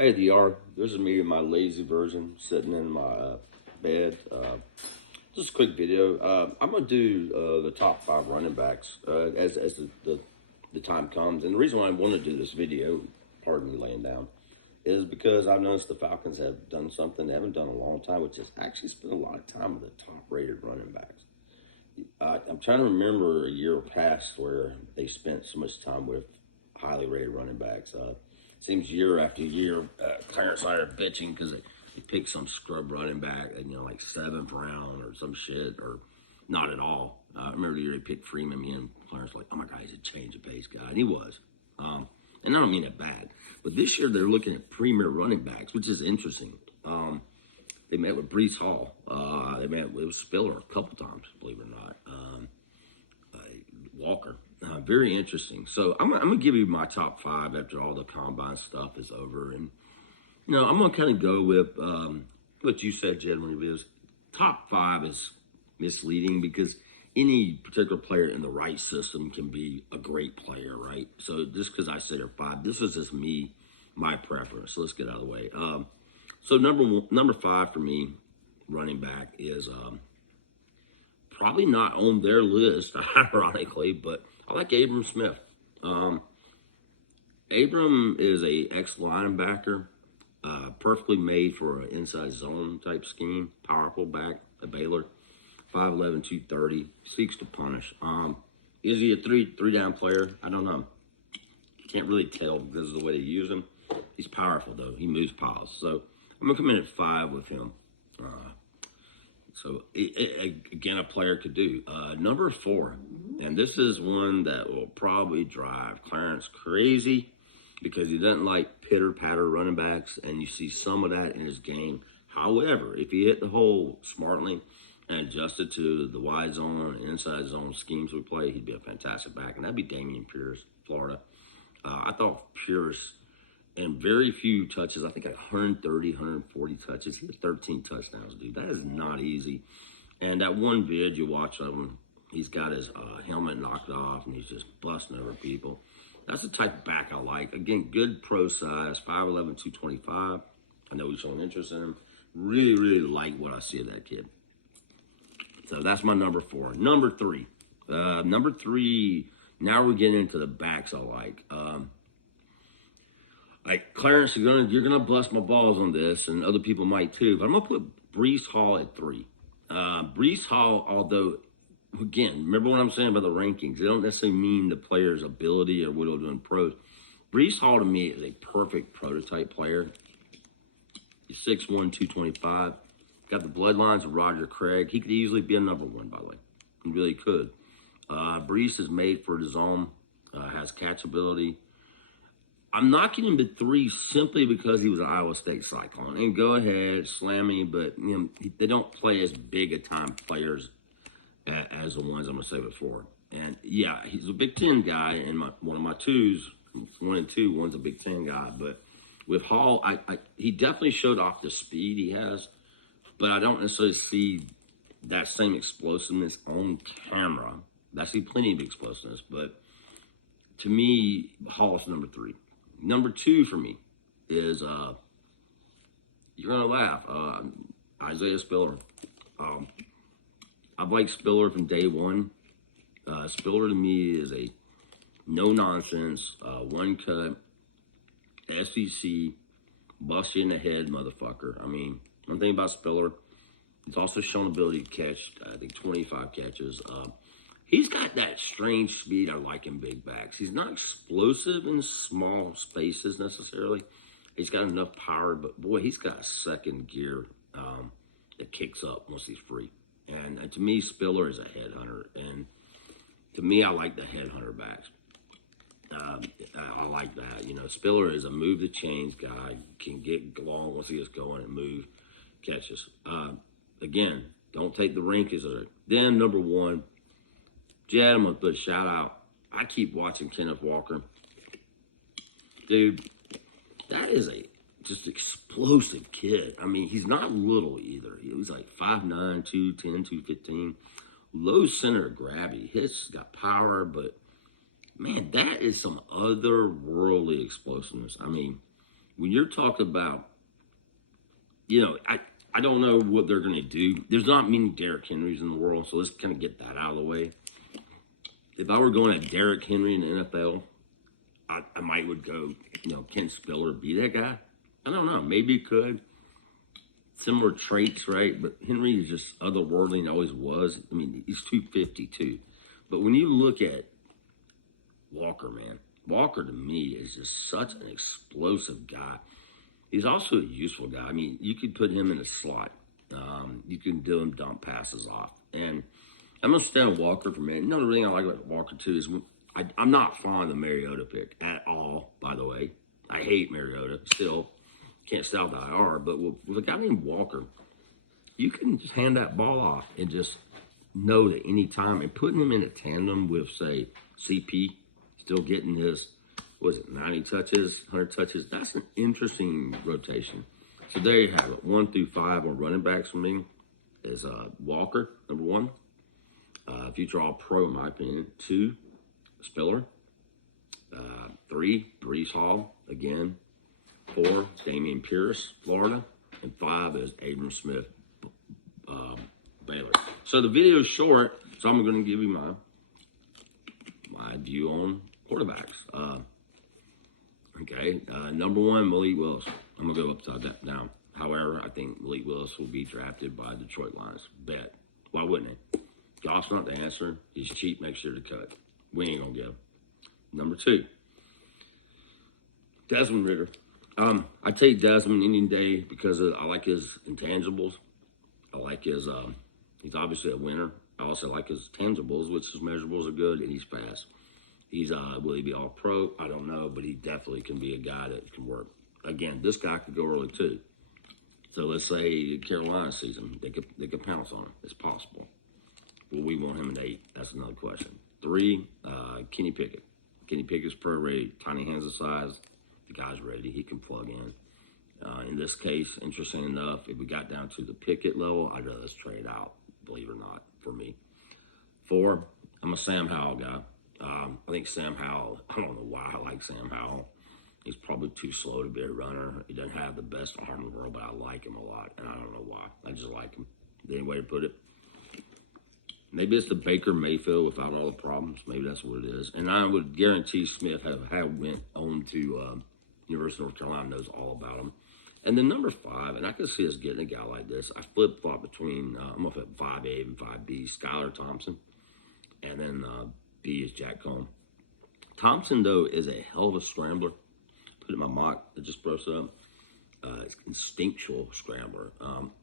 Hey, DR. This is me in my lazy version, sitting in my bed. Just a quick video. I'm gonna do the top five running backs as the time comes. And the reason why I want to do this video, pardon me laying down, is because I've noticed the Falcons have done something they haven't done in a long time, which is actually spend a lot of time with the top-rated running backs. I'm trying to remember a year past where they spent so much time with highly rated running backs. Seems year after year, Clarence and I are bitching because they pick some scrub running back, like seventh round or some shit, or not at all. I remember the year they picked Freeman, me and Clarence like, oh my God, he's a change of pace guy, and he was. And I don't mean it bad, but this year they're looking at premier running backs, which is interesting. They met with Brees Hall. They met with Spiller a couple times, believe it or not. Walker. Very interesting. So I'm gonna give you my top five after all the combine stuff is over, and I'm gonna kind of go with what you said, Jed, when it was top five is misleading because any particular player in the right system can be a great player, right? So just because I said they're five, this is just me, my preference. So let's get out of the way. So number five for me, running back is probably not on their list, ironically, but I like Abram Smith. Abram is a ex-linebacker, perfectly made for an inside zone type scheme. Powerful back, a Baylor, 5'11", 230, seeks to punish. Is he a three down player? I don't know. Can't really tell because of the way they use him. He's powerful though. He moves piles. So I'm gonna come in at five with him. So again, a player could do. Number four, and this is one that will probably drive Clarence crazy because he doesn't like pitter-patter running backs, and you see some of that in his game. However, if he hit the hole smartly and adjusted to the wide zone and inside zone schemes we play, he'd be a fantastic back, and that'd be Damian Pierce, Florida. I thought Pierce, in very few touches, I think 130, 140 touches. He had 13 touchdowns, dude. That is not easy. And that one vid you watch of him, he's got his helmet knocked off, and he's just busting over people. That's the type of back I like. Again, good pro size, 5'11", 225. I know he's showing interest in him. Really, really like what I see of that kid. So that's my number four. Number three. Now we're getting into the backs I like. Like Clarence, you're gonna bust my balls on this, and other people might too. But I'm gonna put Brees Hall at three. Brees Hall, although again, remember what I'm saying about the rankings. They don't necessarily mean the player's ability or what he'll do in pros. Brees Hall to me is a perfect prototype player. He's 6'1", 225. Got the bloodlines of Roger Craig. He could easily be a number one, by the way. He really could. Brees is made for the zone. Has catchability. I'm knocking him to three simply because he was an Iowa State Cyclone. And go ahead, slam me, but they don't play as big a time players as the ones I'm going to say before. And yeah, he's a Big Ten guy, and one of my twos, 1 and 2, one's a Big Ten guy. But with Hall, he definitely showed off the speed he has, but I don't necessarily see that same explosiveness on camera. I see plenty of explosiveness, but to me, Hall is number three. Number two for me is, you're going to laugh, Isaiah Spiller. I've liked Spiller from day one. Spiller to me is a no-nonsense, one-cut, SEC, bust you in the head motherfucker. I mean, one thing about Spiller, he's also shown ability to catch, I think, 25 catches. He's got that strange speed I like in big backs. He's not explosive in small spaces necessarily. He's got enough power, but boy, he's got a second gear that kicks up once he's free. And to me, Spiller is a headhunter. And to me, I like the headhunter backs. I like that. Spiller is a move the chains guy. Can get long once he gets going and move catches. Again, don't take the rankings of it. Then number one, Jed, I'm going to put a shout out. I keep watching Kenneth Walker. Dude, that is a just explosive kid. I mean, he's not little either. He's like 5'9", 210, 215. Low center grabby. He's got power, but man, that is some otherworldly explosiveness. I mean, when you're talking about, I don't know what they're going to do. There's not many Derrick Henrys in the world, so let's kind of get that out of the way. If I were going at Derrick Henry in the NFL, I might would go, can Spiller be that guy? I don't know. Maybe he could. Similar traits, right? But Henry is just otherworldly and always was. I mean, he's 250 too. But when you look at Walker, man, Walker to me is just such an explosive guy. He's also a useful guy. I mean, you could put him in a slot. You can do him dump passes off. And I'm going to stay on Walker for a minute. Another thing I like about Walker, too, is I'm not fond of the Mariota pick at all, by the way. I hate Mariota still. Can't stay out the IR. But with a guy named Walker, you can just hand that ball off and just know that any time. And putting him in a tandem with, say, CP, still getting his, 90 touches, 100 touches. That's an interesting rotation. So there you have it. 1 through 5 on running backs for me is Walker, number 1. Future All-Pro, in my opinion. 2, Spiller. 3, Brees Hall, again. 4, Damian Pierce, Florida. And 5 is Abram Smith, Baylor. So the video is short, so I'm going to give you my view on quarterbacks. Okay, number 1, Malik Willis. I'm going to go upside down. However, I think Malik Willis will be drafted by Detroit Lions. Bet. Why wouldn't he? Goff's not the answer. He's cheap, make sure to cut. We ain't going to go. Number 2, Desmond Ridder. I take Desmond any day because I like his intangibles. I like his, he's obviously a winner. I also like his tangibles, which his measurables are good, and he's fast. He's, will he be all pro? I don't know, but he definitely can be a guy that can work. Again, this guy could go early too. So let's say Carolina sees him. They could pounce on him. It's possible. Will we want him at 8? That's another question. 3, Kenny Pickett. Kenny Pickett's pro-rated, tiny hands of size. The guy's ready. He can plug in. In this case, interesting enough, if we got down to the Pickett level, I'd rather trade out, believe it or not, for me. 4, I'm a Sam Howell guy. I think Sam Howell, I don't know why I like Sam Howell. He's probably too slow to be a runner. He doesn't have the best arm in the world, but I like him a lot, and I don't know why. I just like him. Any way to put it? Maybe it's the Baker Mayfield without all the problems. Maybe that's what it is. And I would guarantee Smith have went on to University of North Carolina, knows all about him. And then number 5, and I can see us getting a guy like this. I flip-flop between, I'm going to put 5A and 5B, Skylar Thompson. And then B is Jack Cohn. Thompson, though, is a hell of a scrambler. Put it in my mock that just posted up. It's instinctual scrambler.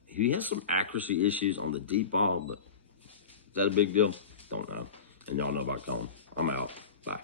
He has some accuracy issues on the deep ball, but is that a big deal? Don't know. And y'all know about Cohn. I'm out. Bye.